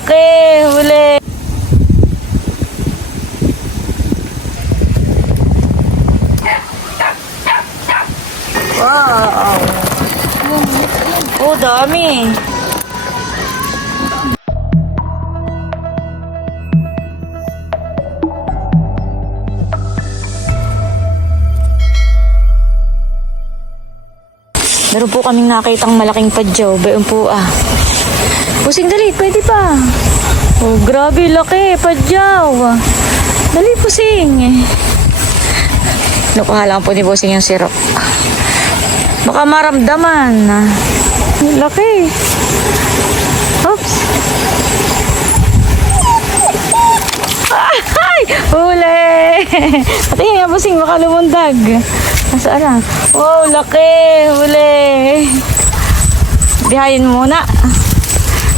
laki. Huli. Wow. Oh, dami. Meron po kaming nakitang malaking padyaw. Bayon po ah. Pusing dali, pwede pa. Oh, grabe, laki, padyaw. Dali, pusing. Nakuha lang po ni Pusing yung sirok. Baka maramdaman. Ang Laki. Oops. Ay! Huli! Patingin nga, Pusing, baka lumundag. Nasaan na? Wow, laki! Huli! Bihayin muna.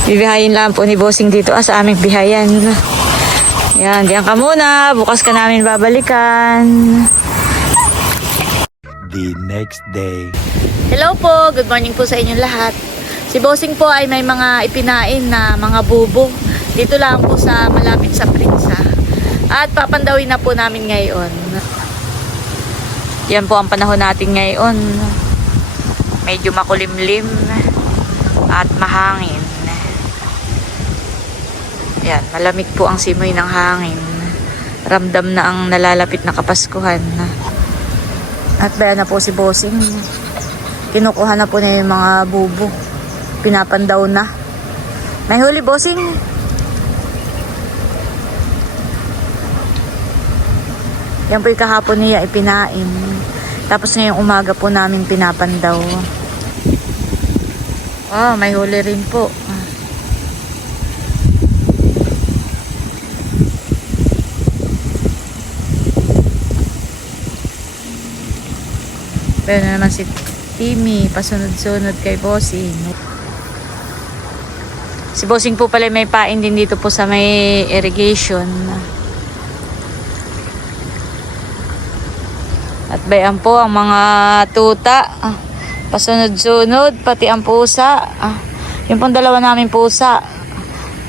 Bibihayin lang po ni Bossing dito ah, sa aming bihayan. Yan, diyan ka muna. Bukas ka namin babalikan. the next day. Hello po, good morning po sa inyong lahat. Si Bossing po ay may mga ipinain na mga bubo. Dito lang po sa malapit sa Prinsa. At papandawin na po namin ngayon. Yan po ang panahon natin ngayon. Medyo makulimlim at mahangin. Yan, malamig po ang simoy ng hangin. Ramdam na ang nalalapit na kapaskuhan. At bayan na po si Bossing. Kinukuha na po niya yung mga bubo. Pinapandaw na. May huli, Bossing. Yan po kahapon niya ipinain. Tapos ngayong umaga po namin pinapandaw. Oh, may huli rin po. Pero na naman si Timmy, pasunod-sunod kay Bossing. Si Bossing po pala may pain din dito po sa may irrigation. At bayan po ang mga tuta. ah, Pasunod-sunod, pati ang pusa. ah, Yung pong dalawa namin pusa.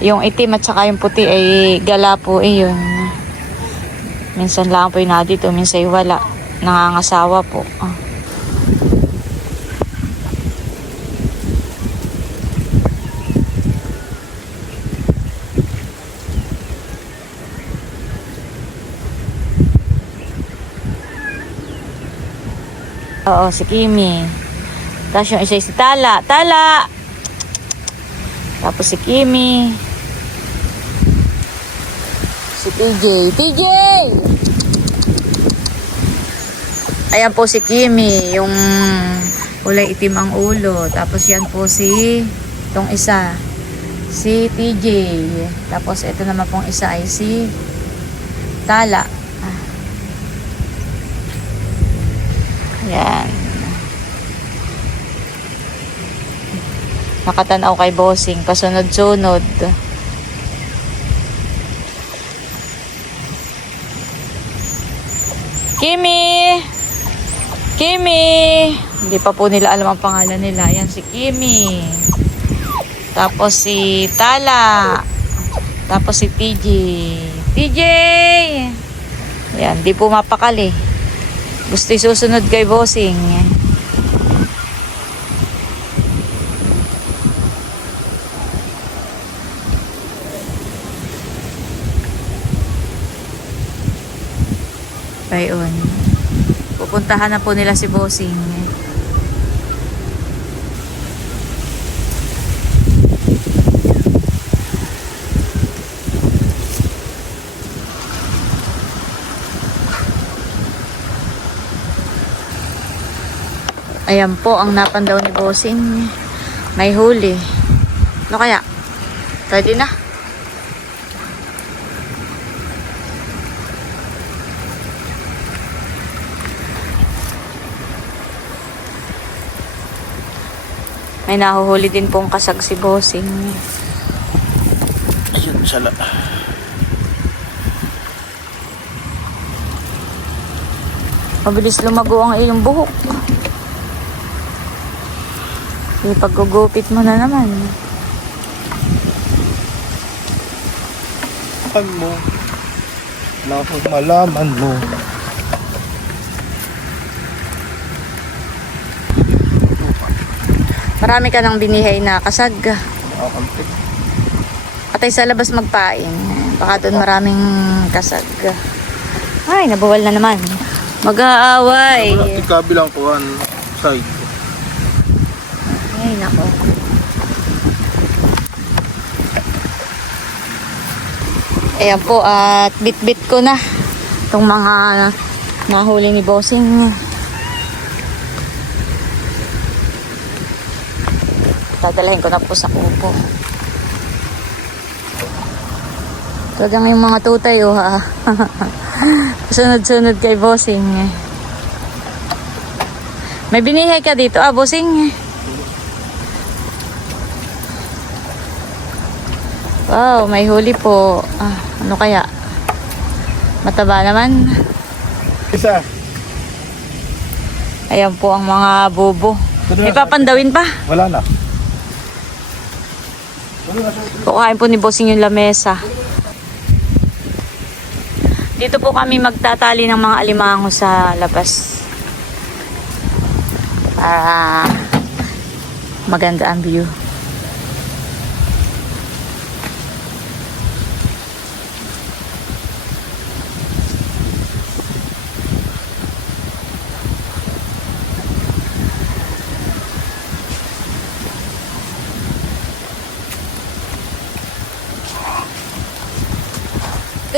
Yung itim at saka yung puti ay gala po eh yun. Minsan lang po yung dito, minsan wala. Nangangasawa po. ah. Oo, si Kimi. Tapos yung isa si Tala. Tala! Tapos si Kimi. Si TJ. TJ! Ayan po si Kimi. Yung kulay itim ang ulo. Tapos yan po si itong isa. Si TJ. Tapos ito naman pong isa ay si Tala. Yan. Nakatanaw kay bossing. Pasunod-sunod. Kimi! Kimi! Hindi pa po nila alam ang pangalan nila. Yan si Kimi. Tapos si Tala. Tapos si TJ. TJ! Yan, di po mapakali. Gusto susunod kay bossing. Bayon. Pupuntahan na po nila si bossing. Ayan po ang napandaw ni bossing. May huli. Ano kaya? Pwede na. May nahuhuli din pong kasag si bossing. Ayun, sala. Mabilis lumago ang iyong buhok. Yung paggugupit mo na naman. masipag mo. Akong malaman mo. Marami ka nang binihay na kasag. Patay sa labas magpain. Baka doon maraming kasag. Ay, nabawal na naman. Mag-aaway. Wala, ikabilang kuhan side. Ay, nako. Ayan po, at bit-bit ko na itong mga nahuli ni Bossing. Dadalahin ko na po sa kupo. Talagang yung mga tutay, oh ha. Sunod-sunod kay Bossing. May binihay ka dito, ah, Bossing. Wow, may huli po. Ah, ano kaya? Mataba naman. Isa. Ayan po ang mga na. May papandawin pa. Wala na. Kukain po ni Bossing yung lamesa. Dito po kami magtatali ng mga alimango sa labas. Para maganda ang view.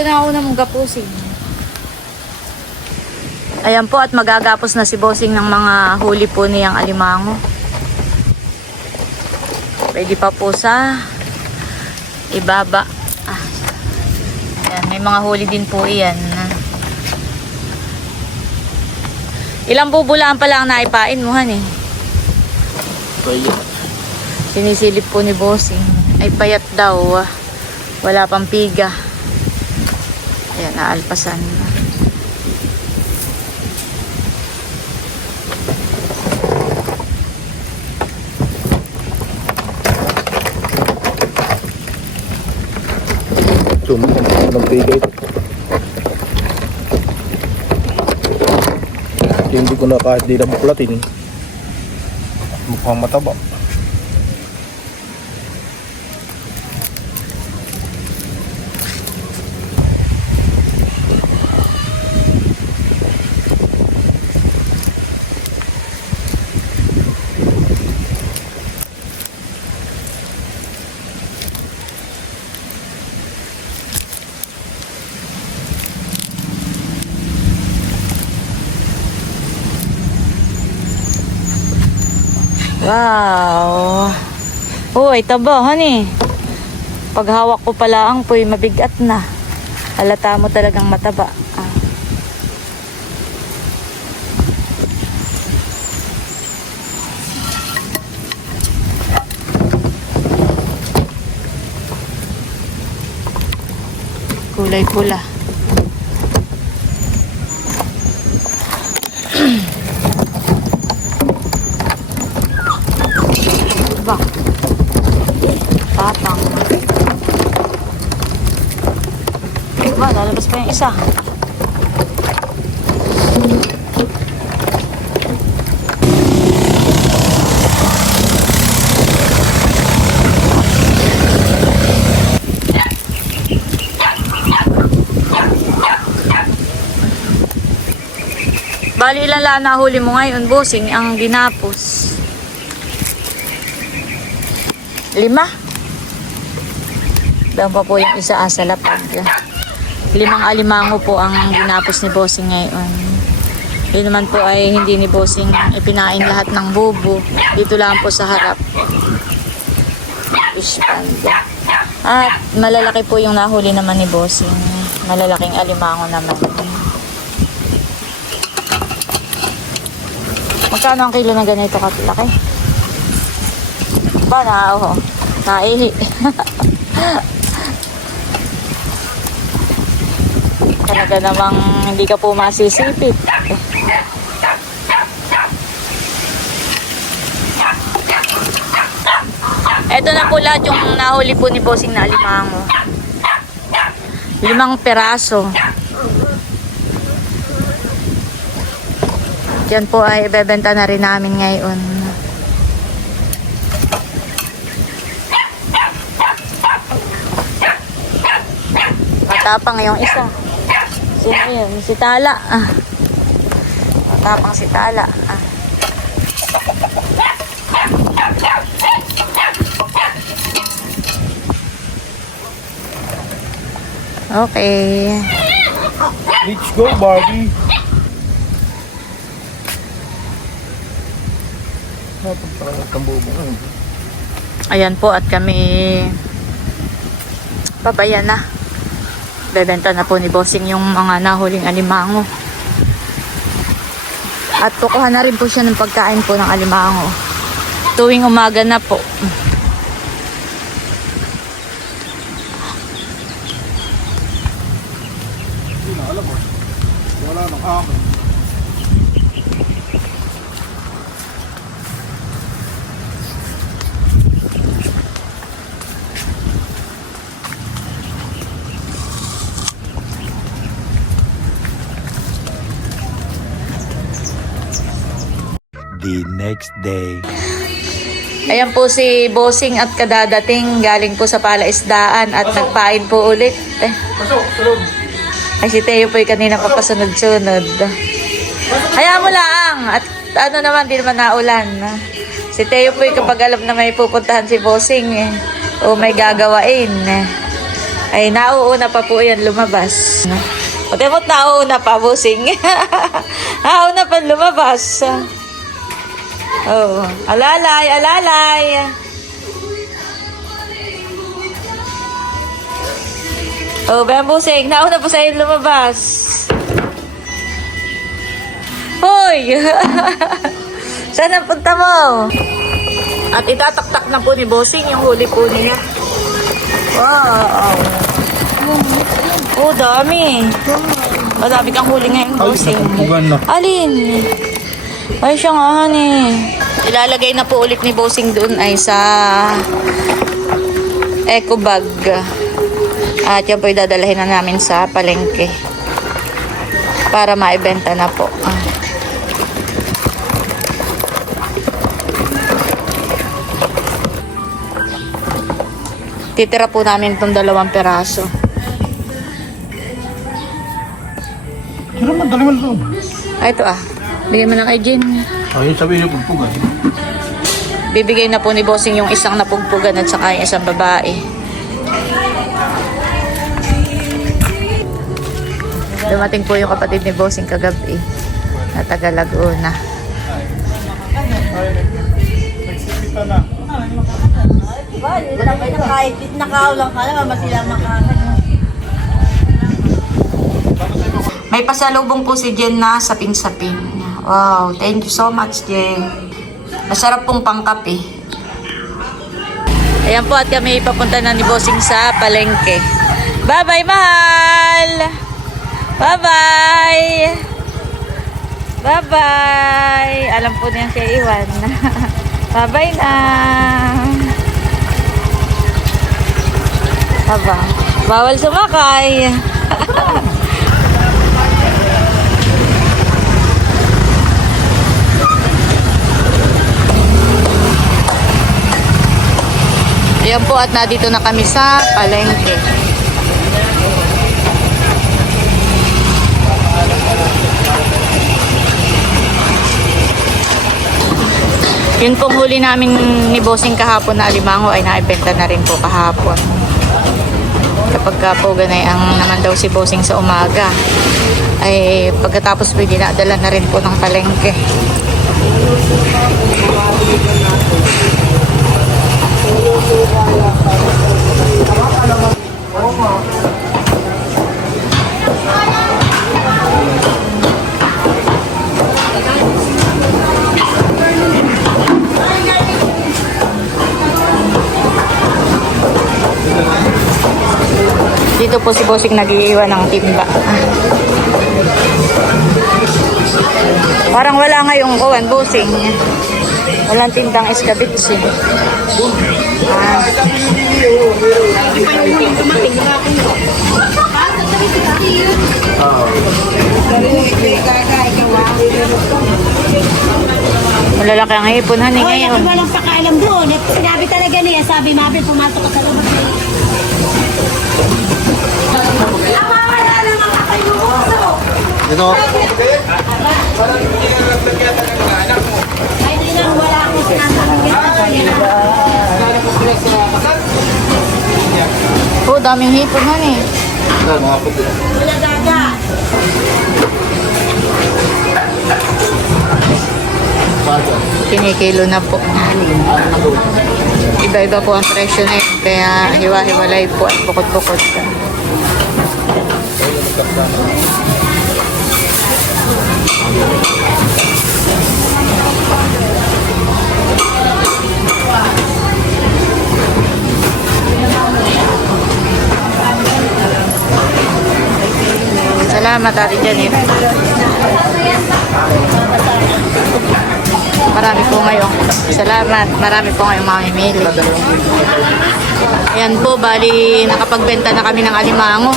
Na ako na mong gapusin. Ayan po at magagapos na si Bossing ng mga huli po niyang alimango. Pwede pa po sa ibaba. Ah. Ayan, may mga huli din po iyan. Ilang bubulaan pa lang naipain mo han eh. Kaya. Sinisilip po ni Bossing. Ay payat daw. ah. Wala pang piga. Ayan, naalpasan na. Sumukong ko ng pigay. Hindi ko na kahit di na buklatin. Mukhang mataba. Wow! Uy, taba, honey. Pag hawak ko pala ang puy, mabigat na. Halata mo talagang mataba. Ah. Kulay pula. Ba? Tapang. Ba, lalabas pa yung isa. Bali ilan lang nahuli mo ngayon, bossing, ang ginapos. Lima. Pa po yung isa ah, sa lapag. Limang alimango po ang ginapos ni Bossing ngayon. Yun naman po ay hindi ni Bossing ipinain lahat ng bubo. Dito lang po sa harap. Fish. At malalaki po yung nahuli naman ni Bossing. Malalaking alimango naman. Magkano ang kilo na ganito kalaki? Ba na, oh. Naihi. Talaga namang hindi ka po masisipit. Ito na po lahat yung nahuli po ni Bossing na alimango. Limang peraso. Yan po ay ibebenta na rin namin ngayon. Matapang yung isa. Sino yun? Si Tala. Ah. Matapang si Tala. Ah. Okay. Let's go, Barbie. Ayan po at kami pabayan na. Bebenta na po ni Bossing yung mga nahuling alimango. At kukuha na rin po siya ng pagkain po ng alimango. Tuwing umaga na po. Next day. Ayan po si Bossing at kadadating galing po sa palaisdaan at nagpain po ulit. Eh, Pasok, tulog. ay si Teo po yung kanina papasunod-sunod. Hayaan mo lang. At ano naman, di naman naulan. Si Teo po yung kapag alam na may pupuntahan si Bossing eh, o may gagawain. eh, ay nauuna pa po yan lumabas. Pati mo't nauuna pa, Bossing. nauuna pa lumabas. Oh, alalay, alalay. Oh, Bambusing, nauna pa sa'yo lumabas. Hoy! Saan ang punta mo? At itataktak na po ni Bossing yung huli po niya. Wow! Oh, dami. Madami kang huli ngayon, Bossing. Alin? Ay, siya nga, honey. Ilalagay na po ulit ni Bossing doon ay sa eco bag. At yan po idadalahin na namin sa palengke. Para maibenta na po. Titira po namin itong dalawang peraso. Sino man, dali man doon. Ah, ito ah. Bigyan mo na kay Jen. Ayun, sabihin niyo pagpugan. Bibigay na po ni Bossing yung isang napugpugan at saka yung isang babae. Dumating po yung kapatid ni Bossing kagabi na taga Laguna. Nagsipita na. Kahit nakaulang ka naman, masila makakit. May pasalubong po si Jen na saping-saping. Wow, thank you so much, Jen. Masarap pong pangkape. Ayan po at kami papunta na ni Bossing sa palengke. Bye-bye, mahal! Bye-bye! Bye-bye! Alam po niya siya iwan. Bye-bye na! Aba, bawal sumakay. Ayan po at nandito na kami sa palengke. Yun pong huli namin ni Bossing kahapon na alimango ay naibenta na rin po kahapon. Kapag ka po ganay ang naman daw si Bossing sa umaga, ay pagkatapos po dinadala na rin po ng palengke. Dito po si Bossing nag-iiwan ng timba. Parang wala ngayong kuwan, Bossing. Walang tindang escabitch eh. Ah. Malalaki ang hipon, honey, Hoy, ngayon. ako walang pakaalam doon. Eh, Sinabi talaga niya, sabi Mabel, pumasok ka sa labas. Ito. Oh, daming hipon, honey. Mga puti. Wala gaga. Kinikilo na po. Iba-iba po ang presyo na yun. Kaya hiwa-hiwalay po at bukod-bukod. Salamat Ate Janet. Marami po ngayon. Salamat. Marami po ngayong mamimili. Ayan po, bali nakapagbenta na kami ng alimango.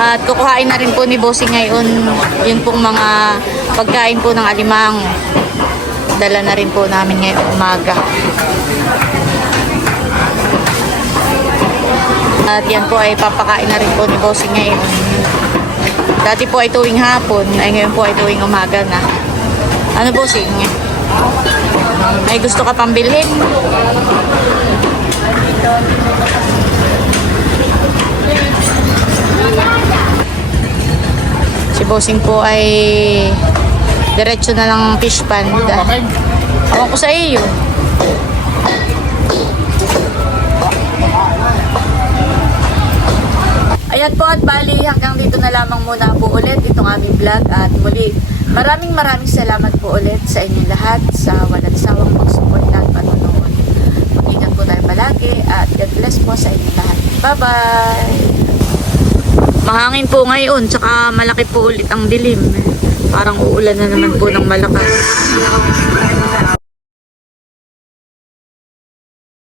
At kukuhain na rin po ni Bossing ngayon yun pong mga pagkain po ng alimango. Dala na rin po namin ngayong umaga. At yan po ay papakain na rin po ni Bossing ngayon. Dati po ay tuwing hapon, ay ngayon po ay tuwing umaga na. Ano Bossing? May gusto ka pang bilhin? Si Bossing po ay diretso na lang fish pond. Awan ko sa iyo. Ayan po at bali hanggang dito na lamang muna po ulit itong aming vlog at muli maraming maraming salamat po ulit sa inyong lahat sa walang sawang pagsuporta at panonood. Mag-ingat po tayo palagi at God bless po sa inyong lahat. Bye-bye! Mahangin po ngayon, tsaka malaki po ulit ang dilim. Parang uulan na naman po ng malakas.